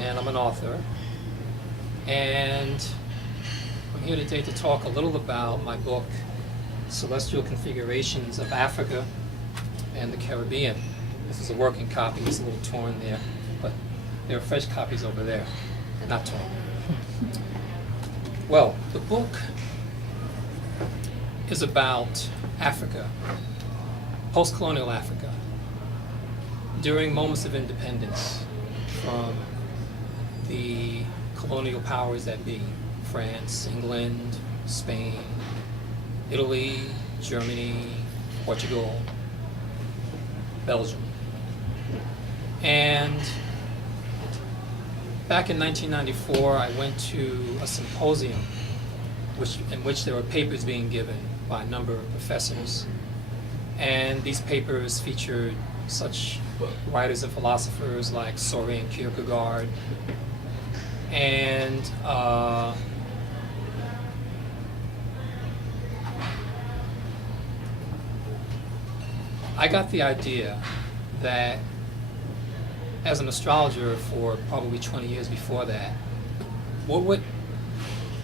and I'm an author. And I'm here today to talk a little about my book, Celestial Configurations of Africa and the Caribbean. This is a working copy. It's a little torn there, but there are fresh copies over there, not torn. Well, the book is about Africa, post-colonial Africa, during moments of independence from the colonial powers that be: France, England, Spain, Italy, Germany, Portugal, Belgium. And back in 1994, I went to a symposium in which there were papers being given by a number of professors. And these papers featured such writers and philosophers like Soren Kierkegaard, and I got the idea that as an astrologer for probably 20 years before that, what would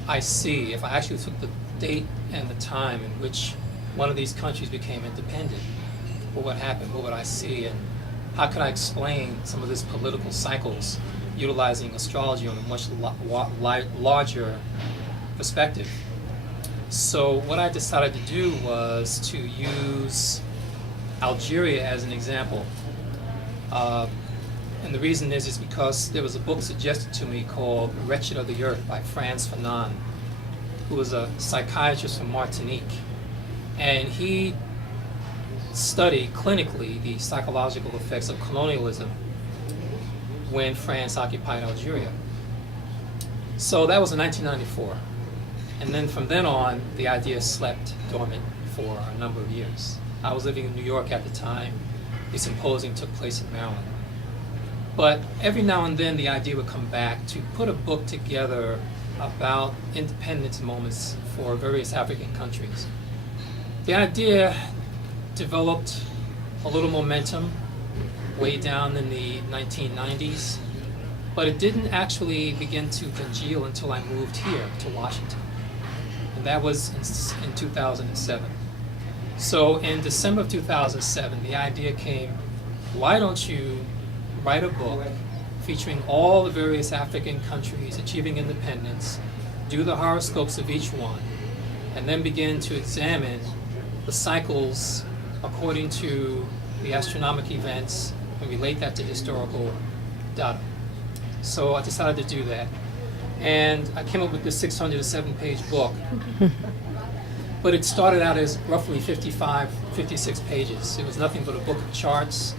I see if I actually took the date and the time in which one of these countries became independent? What would happen? What would I see? And how could I explain some of these political cycles utilizing astrology on a much larger perspective? So what I decided to do was to use Algeria as an example. And the reason is because there was a book suggested to me called Wretched of the Earth by Frantz Fanon, who was a psychiatrist from Martinique. And he studied clinically the psychological effects of colonialism when France occupied Algeria. So that was in 1994. And then from then on, the idea slept dormant for a number of years. I was living in New York at the time. The symposium took place in Maryland. But every now and then the idea would come back to put a book together about independence moments for various African countries. The idea developed a little momentum way down in the 1990s, but it didn't actually begin to congeal until I moved here to Washington. And that was in 2007. So in December of 2007, the idea came, why don't you write a book featuring all the various African countries achieving independence, do the horoscopes of each one, and then begin to examine the cycles according to the astronomical events and relate that to historical data. So I decided to do that. And I came up with this 607-page book. But it started out as roughly 55, 56 pages. It was nothing but a book of charts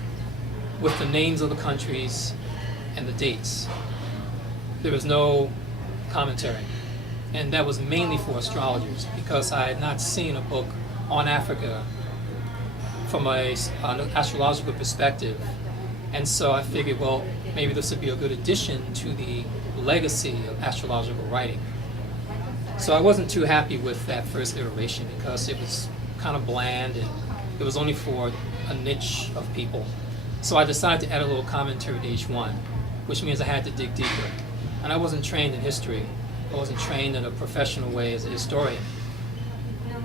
with the names of the countries and the dates. There was no commentary. And that was mainly for astrologers because I had not seen a book on Africa from an astrological perspective. And so I figured, well, maybe this would be a good addition to the legacy of astrological writing. So I wasn't too happy with that first iteration because it was kind of bland and it was only for a niche of people. So I decided to add a little commentary to each one, which means I had to dig deeper. And I wasn't trained in history. I wasn't trained in a professional way as a historian.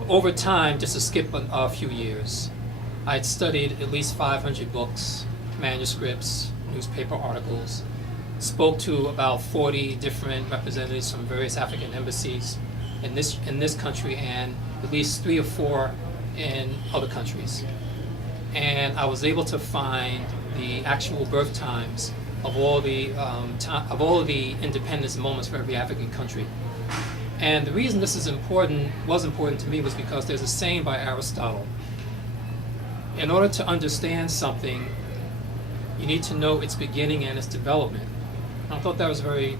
Over time, just to skip a few years, I'd studied at least 500 books, manuscripts, newspaper articles, spoke to about 40 different representatives from various African embassies in this country and at least 3 or 4 in other countries. And I was able to find the actual birth times of all of the independence moments for every African country. And the reason this is was important to me was because there's a saying by Aristotle: in order to understand something, you need to know its beginning and its development. I thought that was very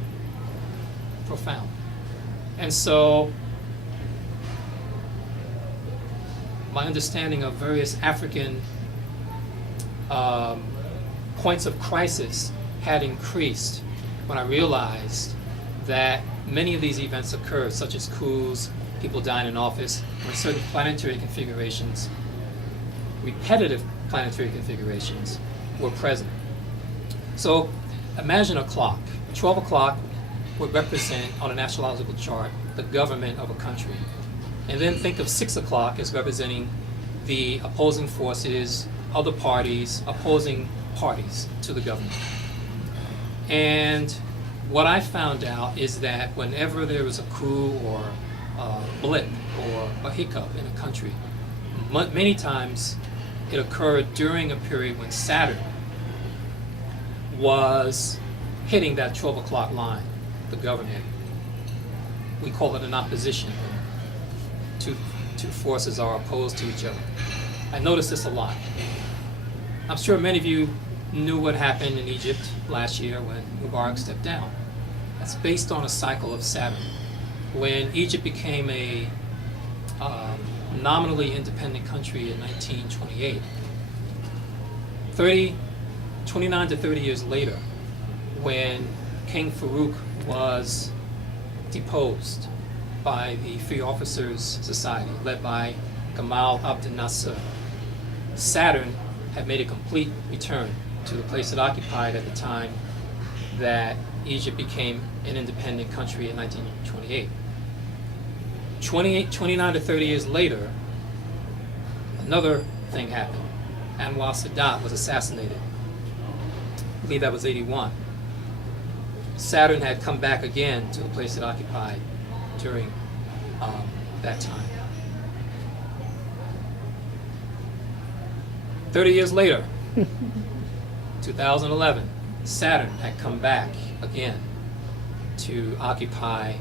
profound. And so my understanding of various African points of crisis had increased when I realized that many of these events occurred, such as coups, people dying in office, when certain planetary configurations, repetitive planetary configurations, were present. So imagine a clock, 12 o'clock would represent, on an astrological chart, the government of a country. And then think of 6 o'clock as representing the opposing forces, other parties, opposing parties to the government. And what I found out is that whenever there was a coup or a blip or a hiccup in a country, many times it occurred during a period when Saturn was hitting that 12 o'clock line, the government. We call it an opposition. Two forces are opposed to each other. I noticed this a lot. I'm sure many of you knew what happened in Egypt last year when Mubarak stepped down. That's based on a cycle of Saturn. When Egypt became a nominally independent country in 1928, 29 to 30 years later, when King Farouk was deposed by the Free Officers Society, led by Gamal Abdel Nasser, Saturn had made a complete return to the place it occupied at the time that Egypt became an independent country in 1928. 29 to 30 years later, another thing happened. Anwar Sadat was assassinated. I believe that was 81. Saturn had come back again to the place it occupied during that time. 30 years later, 2011, Saturn had come back again to occupy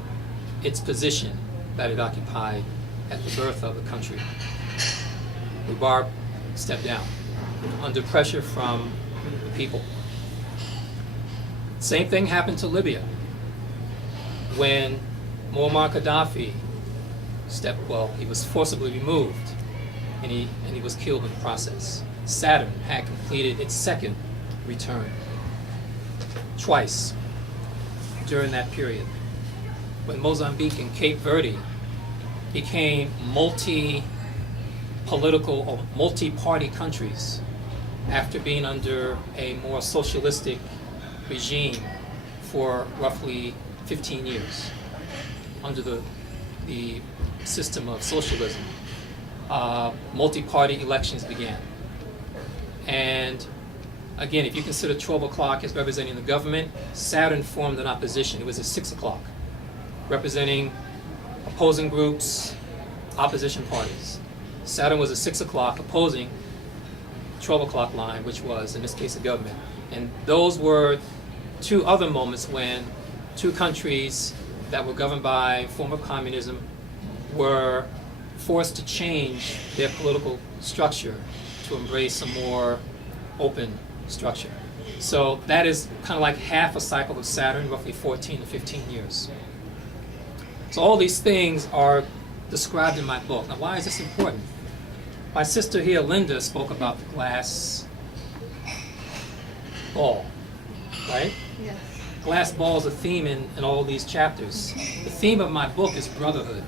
its position that it occupied at the birth of the country. Mubarak stepped down under pressure from the people. Same thing happened to Libya when Muammar Gaddafi he was forcibly removed and he was killed in the process. Saturn had completed its second return twice during that period. When Mozambique and Cape Verde became multi-political or multi-party countries after being under a more socialistic regime for roughly 15 years under the system of socialism, multi-party elections began. And again, if you consider 12 o'clock as representing the government, Saturn formed an opposition. It was at 6 o'clock, representing opposing groups, opposition parties. Saturn was at 6 o'clock opposing 12 o'clock line, which was, in this case, the government. And those were two other moments when two countries that were governed by a form of communism were forced to change their political structure to embrace a more open structure. So that is kind of like half a cycle of Saturn, roughly 14 to 15 years. So all these things are described in my book. Now, why is this important? My sister here, Linda, spoke about the glass ball, right? Yes. Glass ball is a theme in all these chapters. The theme of my book is brotherhood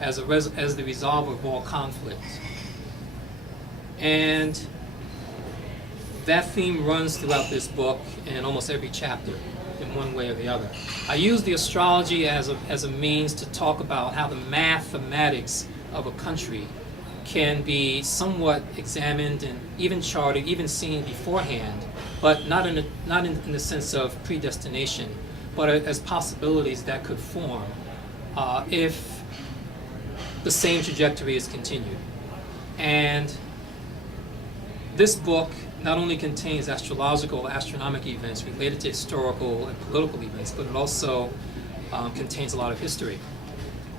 as the resolver of all conflict. And that theme runs throughout this book in almost every chapter in one way or the other. I use the astrology as a means to talk about how the mathematics of a country can be somewhat examined and even charted, even seen beforehand, but not in the sense of predestination, but as possibilities that could form if the same trajectory is continued. And this book not only contains astrological, astronomical events related to historical and political events, but it also contains a lot of history.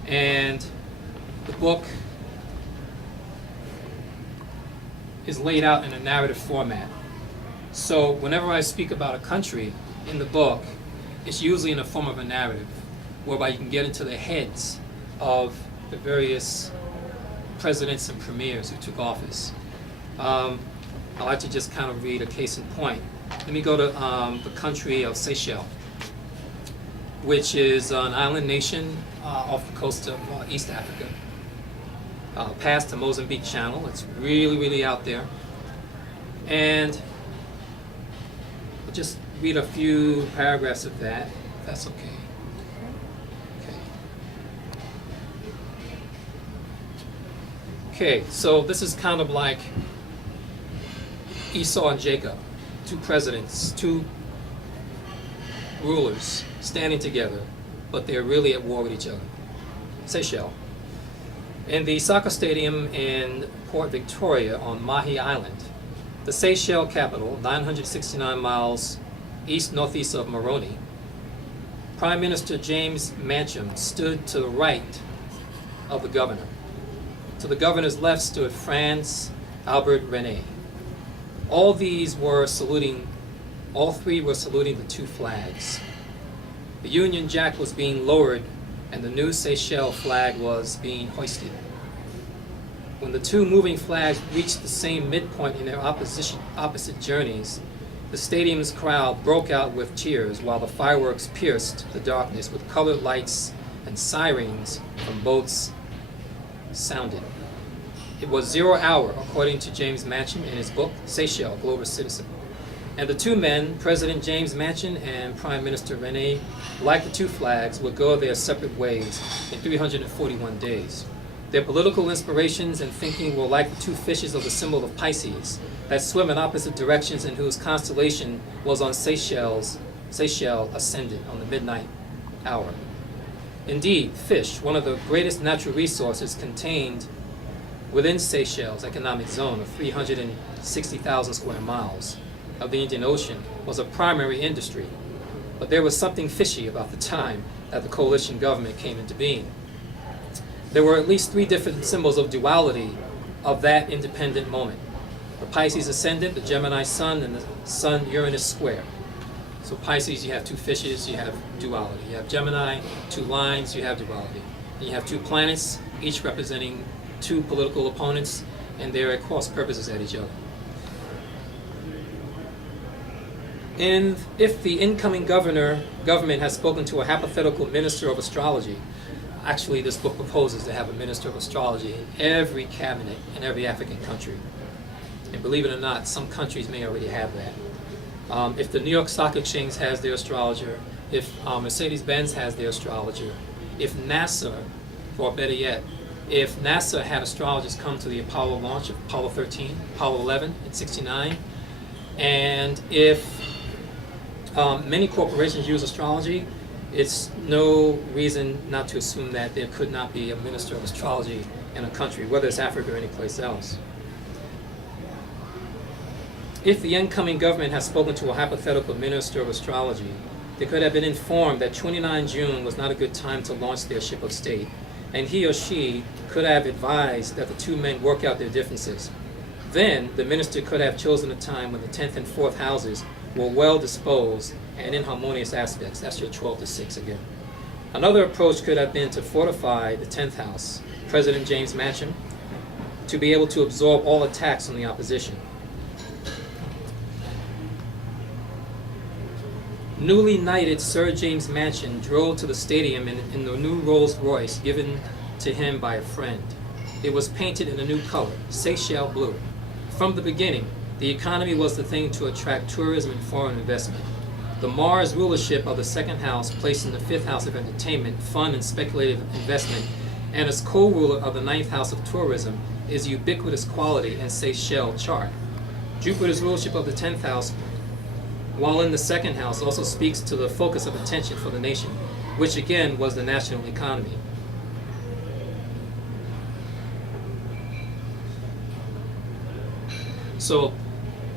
And the book is laid out in a narrative format. So whenever I speak about a country in the book, it's usually in the form of a narrative, whereby you can get into the heads of the various presidents and premiers who took office. I like to just kind of read a case in point. Let me go to the country of Seychelles, which is an island nation off the coast of East Africa, past the Mozambique Channel. It's really, really out there. And I'll just read a few paragraphs of that, if that's okay. Okay, so this is kind of like Esau and Jacob, two presidents, two rulers standing together, but they're really at war with each other. Seychelles. In the soccer stadium in Port Victoria on Mahi Island, the Seychelles capital, 969 miles east-northeast of Moroni, Prime Minister James Matcham stood to the right of the governor. To the governor's left stood Franz Albert Rene. All three were saluting the two flags. The Union Jack was being lowered and the new Seychelles flag was being hoisted. When the two moving flags reached the same midpoint in their opposite journeys, the stadium's crowd broke out with cheers while the fireworks pierced the darkness with colored lights and sirens from boats sounded. It was 0 hour, according to James Matcham in his book, Seychelles, Global Citizen. And the two men, President James Matcham and Prime Minister Rene, like the two flags, would go their separate ways in 341 days. Their political inspirations and thinking were like the two fishes of the symbol of Pisces that swim in opposite directions and whose constellation was on Seychelles ascendant on the midnight hour. Indeed, fish, one of the greatest natural resources contained within Seychelles' economic zone of 360,000 square miles of the Indian Ocean, was a primary industry. But there was something fishy about the time that the coalition government came into being. There were at least three different symbols of duality of that independent moment. The Pisces ascendant, the Gemini sun, and the Sun-Uranus square. So Pisces, you have two fishes, you have duality. You have Gemini, two lines, you have duality. And you have two planets, each representing two political opponents, and they're at cross purposes at each other. And if the incoming government has spoken to a hypothetical minister of astrology, actually this book proposes to have a minister of astrology in every cabinet in every African country. And believe it or not, some countries may already have that. If the New York Stock Exchange has their astrologer, if Mercedes-Benz has their astrologer, if NASA, or better yet, if NASA had astrologers come to the Apollo launch of Apollo 13, Apollo 11 in '69, and if many corporations use astrology, it's no reason not to assume that there could not be a minister of astrology in a country, whether it's Africa or any place else. If the incoming government has spoken to a hypothetical minister of astrology, they could have been informed that 29 June was not a good time to launch their ship of state, and he or she could have advised that the two men work out their differences. Then, the minister could have chosen a time when the 10th and 4th houses were well disposed and in harmonious aspects. That's your 12 to 6 again. Another approach could have been to fortify the 10th house, President James Matcham, to be able to absorb all attacks on the opposition. Newly knighted Sir James Matcham drove to the stadium in the new Rolls Royce given to him by a friend. It was painted in a new color, Seychelles blue. From the beginning, the economy was the thing to attract tourism and foreign investment. The Mars rulership of the second house, placed in the fifth house of entertainment, fun, and speculative investment, and as co-ruler of the ninth house of tourism, is ubiquitous quality in Seychelles chart. Jupiter's rulership of the 10th house, while in the second house, also speaks to the focus of attention for the nation, which again was the national economy. So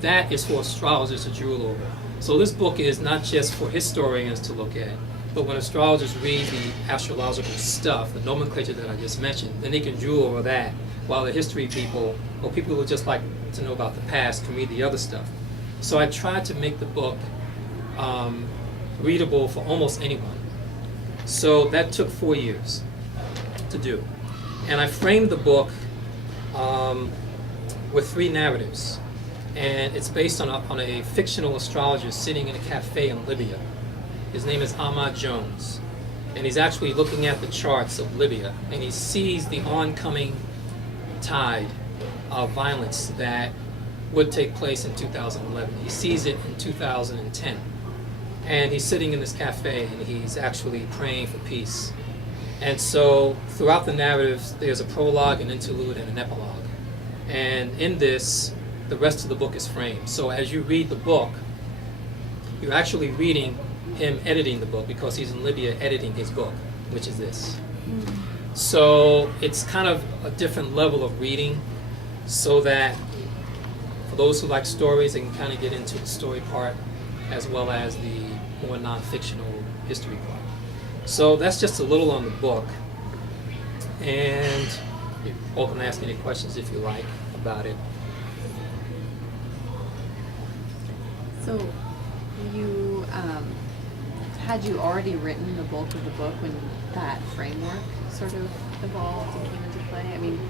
that is for astrologers to drool over. So this book is not just for historians to look at, but when astrologers read the astrological stuff, the nomenclature that I just mentioned, then they can drool over that, while the history people, or people who just like to know about the past, can read the other stuff. So I tried to make the book readable for almost anyone. So that took 4 years to do. And I framed the book with 3 narratives. And it's based on a fictional astrologer sitting in a cafe in Libya. His name is Ahmad Jones. And he's actually looking at the charts of Libya. And he sees the oncoming tide of violence that would take place in 2011. He sees it in 2010. and he's sitting in this cafe and he's actually praying for peace. And so throughout the narratives, there's a prologue, an interlude, and an epilogue. And in this, the rest of the book is framed. So as you read the book, you're actually reading him editing the book, because he's in Libya editing his book, which is this. So it's kind of a different level of reading, so that for those who like stories, they can kind of get into the story part as well as the more non-fictional history part. So that's just a little on the book, and you're welcome to ask any questions if you like about it. So you had you already written the bulk of the book when that framework sort of evolved and came into play? I mean,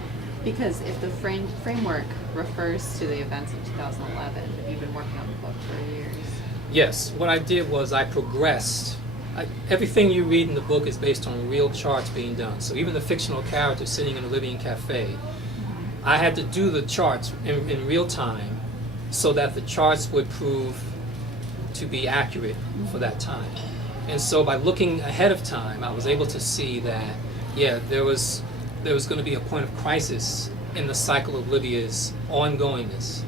because if the framework refers to the events of 2011, you've been working on the book for years. Yes, what I did was I progressed. Everything you read in the book is based on real charts being done. So even the fictional character sitting in a Libyan cafe, I had to do the charts in real time so that the charts would prove to be accurate for that time. And so by looking ahead of time, I was able to see that, yeah, there was going to be a point of crisis in the cycle of Libya's ongoingness.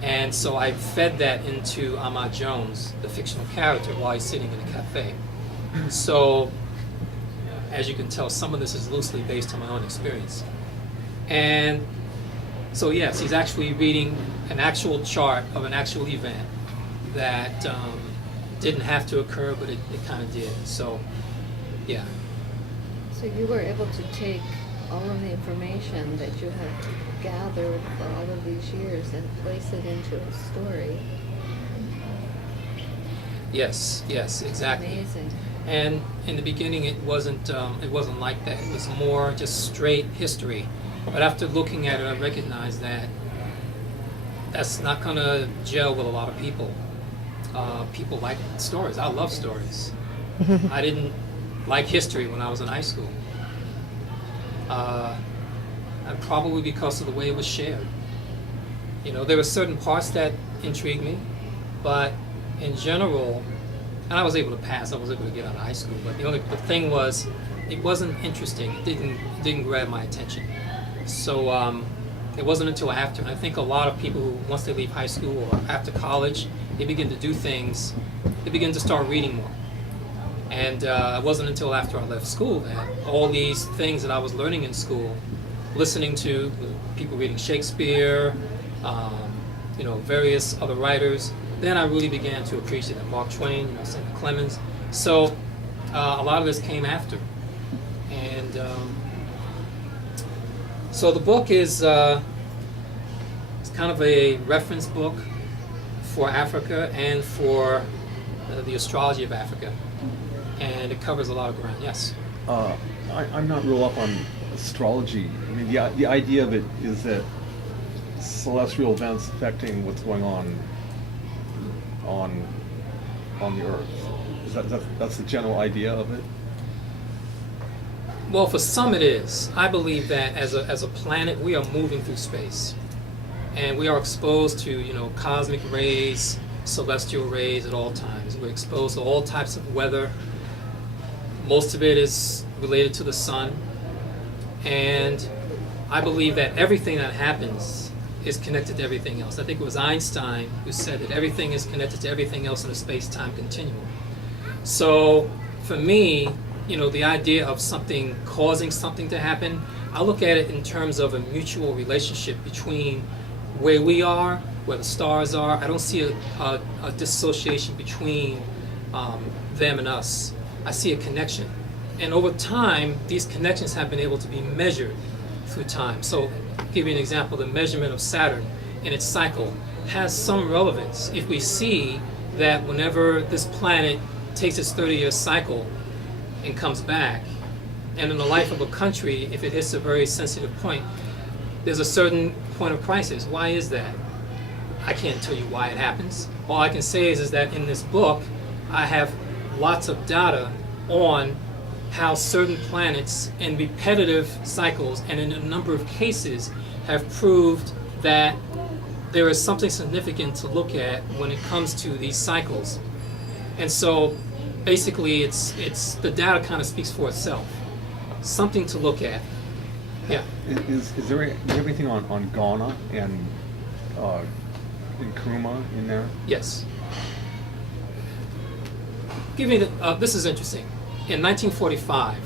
And so I fed that into Ahmad Jones, the fictional character, while he's sitting in a cafe. So, as you can tell, some of this is loosely based on my own experience. And so yes, he's actually reading an actual chart of an actual event that didn't have to occur, but it kind of did. So, yeah. So you were able to take all of the information that you had gathered for all of these years and place it into a story. Yes, exactly. Amazing. And in the beginning, it wasn't like that. It was more just straight history. But after looking at it, I recognized that that's not going to gel with a lot of people. People like stories. I love stories. I didn't like history when I was in high school. And probably because of the way it was shared. You know, there were certain parts that intrigued me, but in general, and I was able to pass. I was able to get out of high school. But the thing was, it wasn't interesting. It didn't grab my attention. So it wasn't until after. And I think a lot of people who, once they leave high school or after college, they begin to do things. They begin to start reading more. And it wasn't until after I left school that all these things that I was learning in school, listening to people reading Shakespeare, various other writers, then I really began to appreciate it. Mark Twain, Senator Clemens. So a lot of this came after. And so the book is it's kind of a reference book for Africa and for the astrology of Africa. And it covers a lot of ground, yes. I'm not real up on astrology. I mean, the idea of it is that celestial events affecting what's going on the Earth. That's the general idea of it? Well, for some it is. I believe that as a planet, we are moving through space. And we are exposed to, cosmic rays, celestial rays at all times. We're exposed to all types of weather. Most of it is related to the sun. And I believe that everything that happens is connected to everything else. I think it was Einstein who said that everything is connected to everything else in a space-time continuum. So for me, the idea of something causing something to happen, I look at it in terms of a mutual relationship between where we are, where the stars are. I don't see a dissociation between them and us. I see a connection. And over time, these connections have been able to be measured through time. So, I'll give you an example. The measurement of Saturn in its cycle has some relevance. If we see that whenever this planet takes its 30-year cycle and comes back, and in the life of a country, if it hits a very sensitive point, there's a certain point of crisis. Why is that? I can't tell you why it happens. All I can say is that in this book, I have lots of data on how certain planets in repetitive cycles and in a number of cases have proved that there is something significant to look at when it comes to these cycles. And so basically it's the data kind of speaks for itself. Something to look at. Yeah. Is there do you have anything on Ghana and Nkrumah in there? Yes. Give me the, this is interesting. In 1945,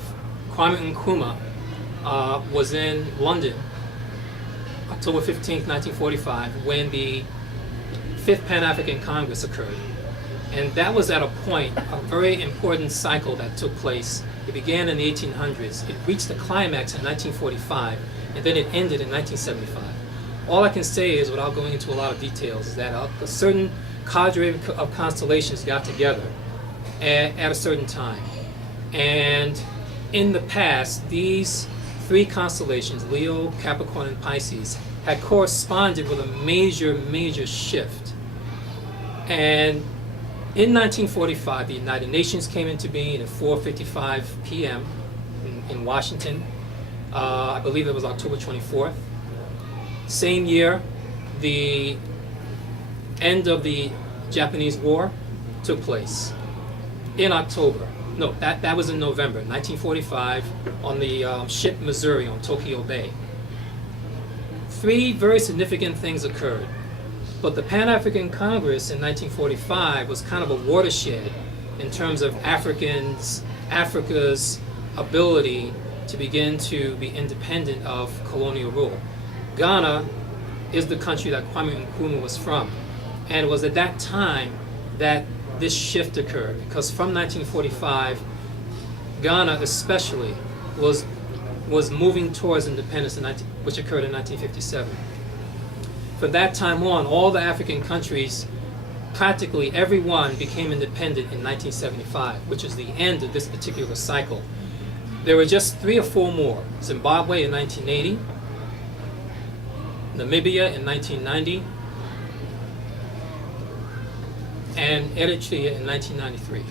Kwame Nkrumah was in London, October 15th, 1945, when the Fifth Pan-African Congress occurred. And that was at a point, a very important cycle that took place. It began in the 1800s. It reached a climax in 1945, and then it ended in 1975. All I can say is, without going into a lot of details, is that a certain cadre of constellations got together at a certain time. And in the past, these three constellations, Leo, Capricorn, and Pisces, had corresponded with a major shift. And in 1945, the United Nations came into being at 4:55 p.m. in Washington. I believe it was October 24th. Same year, the end of the Japanese War took place in October. No, that was in November 1945 on the ship Missouri on Tokyo Bay. Three very significant things occurred. But the Pan-African Congress in 1945 was kind of a watershed in terms of Africa's ability to begin to be independent of colonial rule. Ghana is the country that Kwame Nkrumah was from, and it was at that time that this shift occurred, because from 1945, Ghana especially was moving towards independence, which occurred in 1957. From that time on, all the African countries, practically every one, became independent in 1975, which is the end of this particular cycle. There were just 3 or 4 more. Zimbabwe in 1980, Namibia in 1990, and Eritrea in 1993.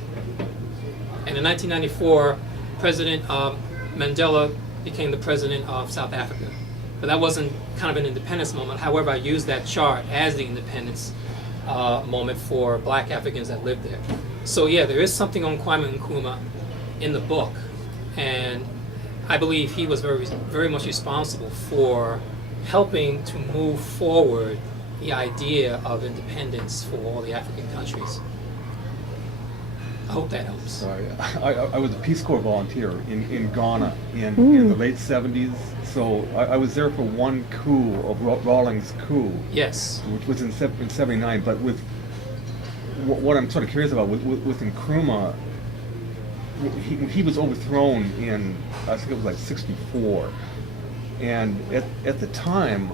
And in 1994, President Mandela became the president of South Africa. But that wasn't kind of an independence moment. However, I used that chart as the independence moment for black Africans that lived there. So yeah, there is something on Kwame Nkrumah in the book. And I believe he was very much responsible for helping to move forward the idea of independence for all the African countries. I hope that helps. Sorry, I was a Peace Corps volunteer in Ghana in the late 70s. So I was there for one coup of Rawlings' coup. Yes. Which was in 79. But with what I'm sort of curious about with Nkrumah, he was overthrown in, I think it was like 64. And at the time,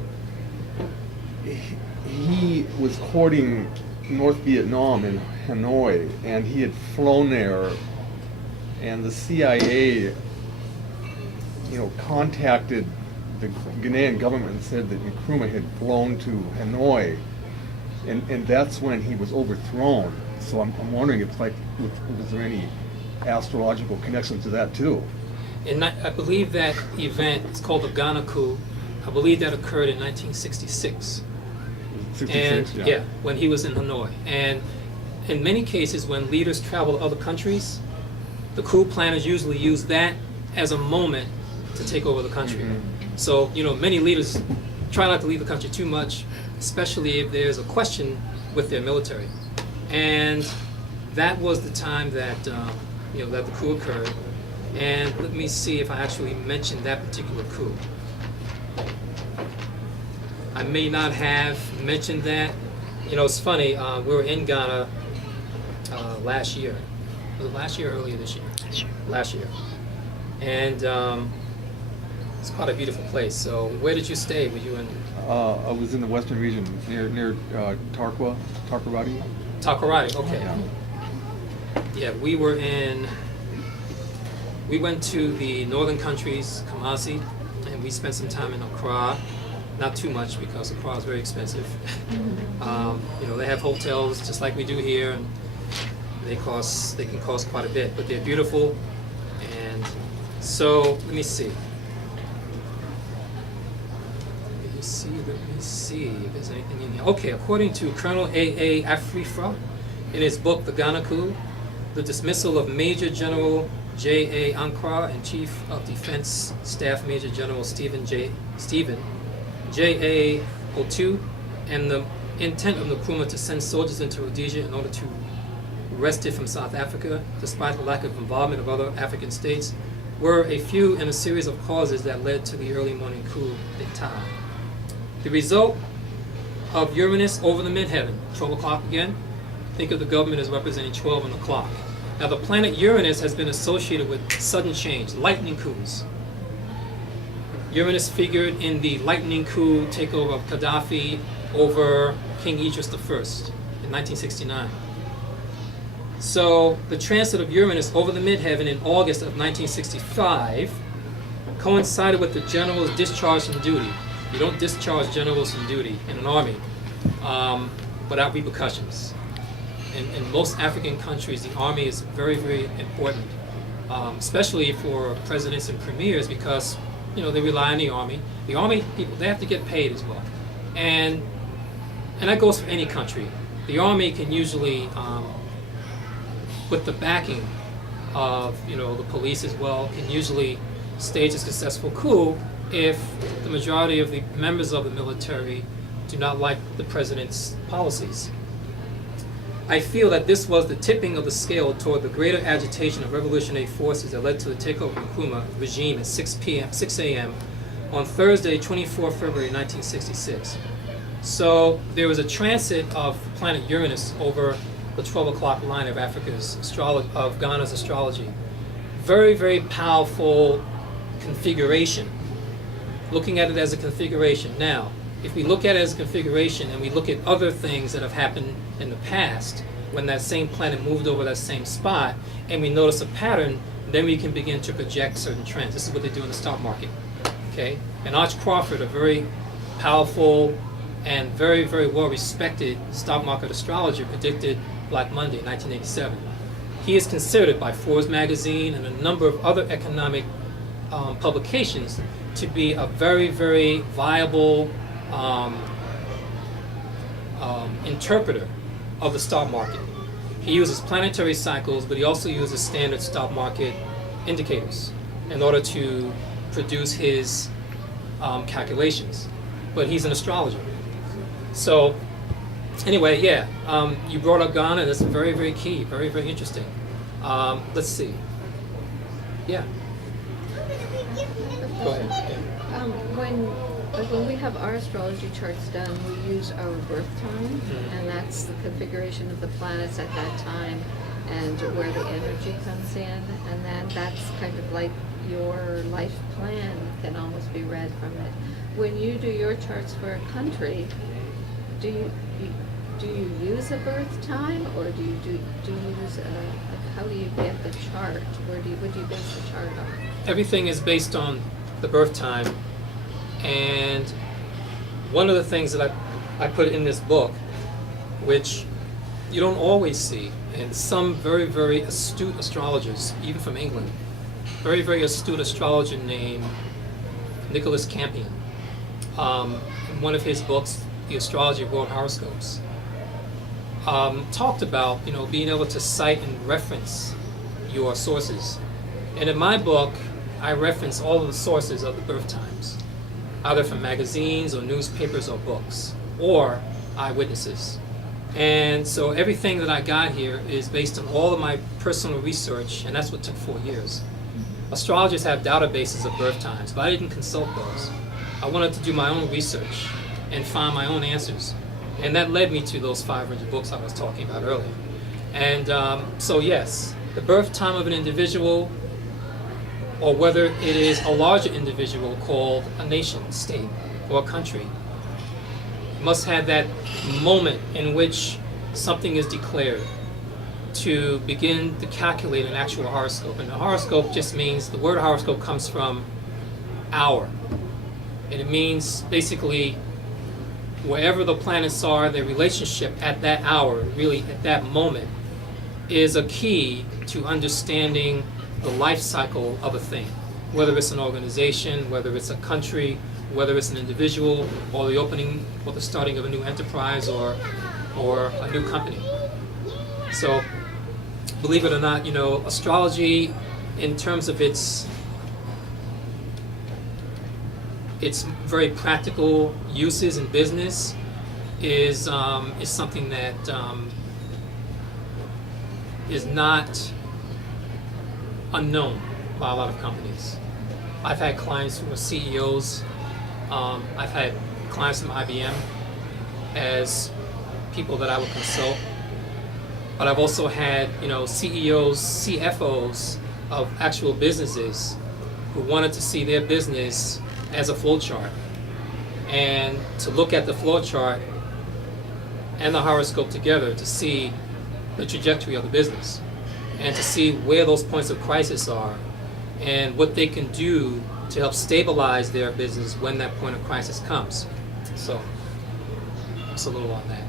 he was courting North Vietnam in Hanoi, and he had flown there, and the CIA, contacted the Ghanaian government and said that Nkrumah had flown to Hanoi, and that's when he was overthrown. So I'm wondering if, was there any astrological connection to that too? And I believe that event, it's called the Ghana coup, I believe that occurred in 1966. 66, and yeah, when he was in Hanoi. And in many cases, when leaders travel to other countries, the coup planners usually use that as a moment to take over the country. Mm-hmm. So, many leaders try not to leave the country too much, especially if there's a question with their military. And that was the time that, that the coup occurred. And let me see if I actually mentioned that particular coup. I may not have mentioned that. It's funny, we were in Ghana last year. Was it last year or earlier this year? Last year. And it's quite a beautiful place. So where did you stay? Were you in? I was in the western region near Takoradi. Takoradi, okay. Yeah. Yeah, we went to the northern countries, Kumasi, and we spent some time in Accra. Not too much because Accra is very expensive. They have hotels just like we do here, and they can cost quite a bit, but they're beautiful. And so let me see if there's anything in here. Okay, according to Colonel A.A. Afrifa, in his book The Ghana Coup, the dismissal of Major General J.A. Ankara and Chief of Defense Staff Major General Stephen J.A. Otu, and the intent of Nkrumah to send soldiers into Rhodesia in order to wrest it from South Africa, despite the lack of involvement of other African states, were a few in a series of causes that led to the early morning coup d'etat. The result of Uranus over the midheaven, 12 o'clock again. Think of the government as representing 12 on the clock. Now the planet Uranus has been associated with sudden change, lightning coups. Uranus figured in the lightning coup takeover of Gaddafi over King Idris I in 1969. So the transit of Uranus over the midheaven in August of 1965 coincided with the general's discharge from duty. You don't discharge generals from duty in an army without repercussions. In most African countries, the army is very, very important, especially for presidents and premiers, because they rely on the army. The army people, they have to get paid as well, and that goes for any country. The army can usually, with the backing of the police as well, can usually stage a successful coup if the majority of the members of the military do not like the president's policies. I feel that this was the tipping of the scale toward the greater agitation of revolutionary forces that led to the takeover of Nkrumah regime at 6 a.m. on Thursday, 24 February 1966. So there was a transit of planet Uranus over the 12 o'clock line of of Ghana's astrology. Very, very powerful configuration. Looking at it as a configuration. Now, if we look at it as a configuration and we look at other things that have happened in the past when that same planet moved over that same spot, and we notice a pattern, then we can begin to project certain trends. This is what they do in the stock market. Okay? And Arch Crawford, a very powerful and very, very well-respected stock market astrologer, predicted Black Monday in 1987. He is considered by Forbes magazine and a number of other economic publications to be a very, very viable interpreter of the stock market. He uses planetary cycles, but he also uses standard stock market indicators in order to produce his calculations. But he's an astrologer. So anyway, yeah, you brought up Ghana. That's very, very key, very, very interesting. Let's see. Yeah. Go ahead. Yeah. When we have our astrology charts done, we use our birth time, and that's the configuration of the planets at that time and where the energy comes in, and then that's kind of like your life plan can almost be read from it. When you do your charts for a country, do you use a birth time, or do you use how do you get the chart? What do you base the chart on? Everything is based on the birth time, and one of the things that I put in this book, which you don't always see, and some very, very astute astrologers, even from England, very, very astute astrologer named Nicholas Campion, in one of his books, The Astrology of World Horoscopes, talked about being able to cite and reference your sources. And in my book, I reference all of the sources of the birth times, either from magazines or newspapers or books, or eyewitnesses. And so everything that I got here is based on all of my personal research, and that's what took 4 years. Astrologers have databases of birth times, but I didn't consult those. I wanted to do my own research and find my own answers. And that led me to those 500 books I was talking about earlier. And so yes, the birth time of an individual, or whether it is a larger individual called a nation, state, or a country, must have that moment in which something is declared to begin to calculate an actual horoscope. And the horoscope just means, the word horoscope comes from hour. And it means basically wherever the planets are, their relationship at that hour, really at that moment, is a key to understanding the life cycle of a thing. Whether it's an organization, whether it's a country, whether it's an individual, or the opening or the starting of a new enterprise or a new company. So believe it or not, astrology, in terms of its very practical uses in business, is something that is not unknown by a lot of companies. I've had clients who are CEOs. I've had clients from IBM as people that I would consult. But I've also had, CEOs, CFOs of actual businesses who wanted to see their business as a flow chart, and to look at the flow chart and the horoscope together to see the trajectory of the business, and to see where those points of crisis are and what they can do to help stabilize their business when that point of crisis comes. So that's a little on that.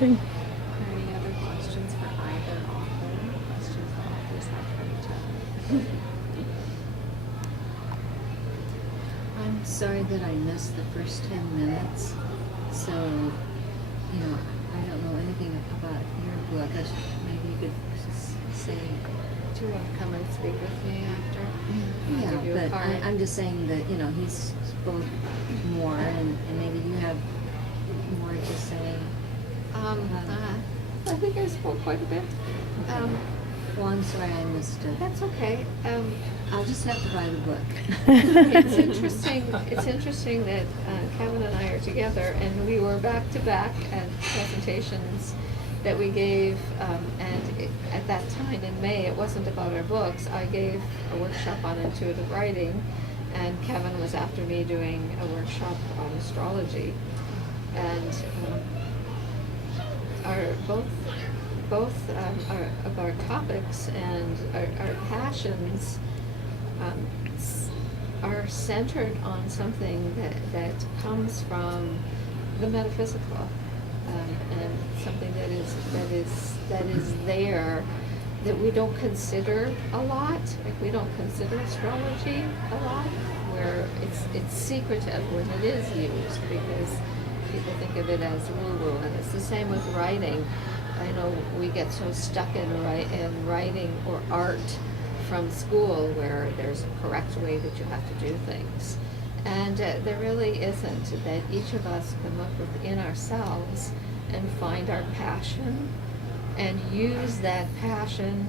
Are there any other questions for either author? Questions the authors have for each other? I'm sorry that I missed the first 10 minutes, so, I don't know anything about your book. Maybe you could just say, do you want to come and speak with me after? I'll give you a Yeah, but card. I'm just saying that, he spoke more, and maybe you have more to say. I think I spoke quite a bit. Well, I'm sorry I missed it. That's okay. I'll just have to buy the book. It's interesting. It's interesting that Kevin and I are together, and we were back to back at presentations that we gave. At that time in May, it wasn't about our books. I gave a workshop on intuitive writing, and Kevin was after me doing a workshop on astrology, and both of our topics and our passions are centered on something that comes from the metaphysical, and something that is there that we don't consider a lot. Like, we don't consider astrology a lot, where it's secretive when it is used, because people think of it as woo-woo, and it's the same with writing. I know we get so stuck in writing or art from school, where there's a correct way that you have to do things. And there really isn't. That each of us can look within ourselves and find our passion, and use that passion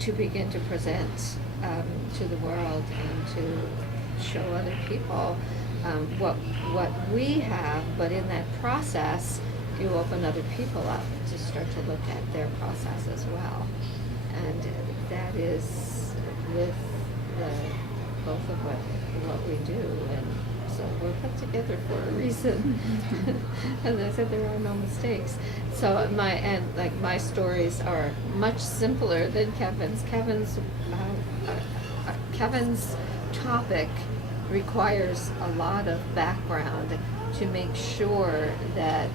to begin to present to the world, and to show other people what we have. But in that process, you open other people up to start to look at their process as well. And that is with both of what we do. And so we're put together for a reason. As I said, there are no mistakes. So my stories are much simpler than Kevin's. Kevin's topic requires a lot of background to make sure that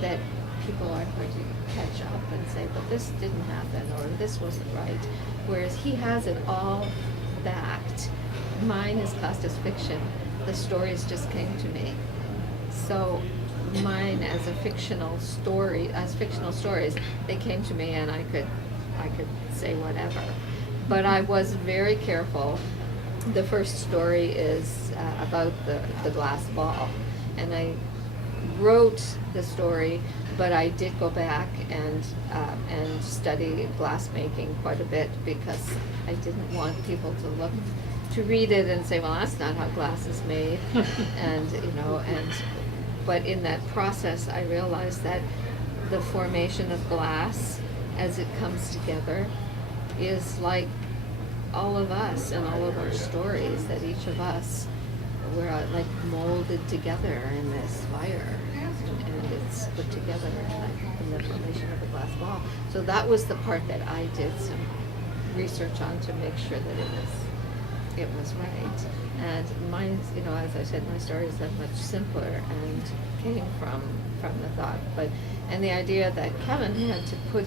that people aren't going to catch up and say, but this didn't happen, or this wasn't right. Whereas he has it all backed. Mine is classed as fiction. The stories just came to me. So mine as fictional stories, they came to me, and I could say whatever. But I was very careful. The first story is about the glass ball, and I wrote the story, but I did go back and study glass making quite a bit, because I didn't want people to read it and say, well, that's not how glass is made. But in that process, I realized that the formation of glass as it comes together is like all of us and all of our stories, that each of us, we're like molded together in this fire, and it's put together in the formation of a glass ball. So that was the part that I did some research on to make sure that it was right. And mine, as I said, my stories are much simpler and came from the thought. And the idea that Kevin had to put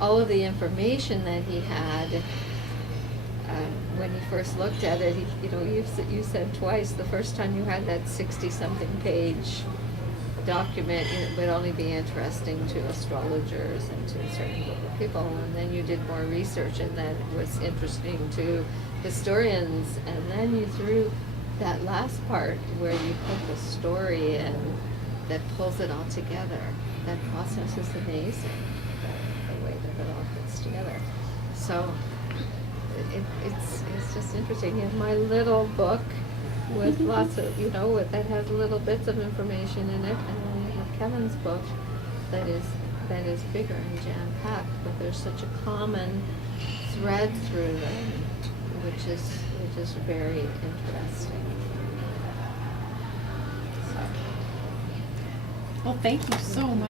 all of the information that he had. When he first looked at it, you said twice, the first time you had that 60-something page document, it would only be interesting to astrologers and to a certain group of people. And then you did more research, and that was interesting to historians. And then you threw that last part where you put the story in that pulls it all together. That process is amazing, the way that it all fits together. So it's just interesting. You have my little book with lots of, that has little bits of information in it, and then you have Kevin's book that is bigger and jam-packed, but there's such a common thread through them, which is very interesting. Well, thank you so much.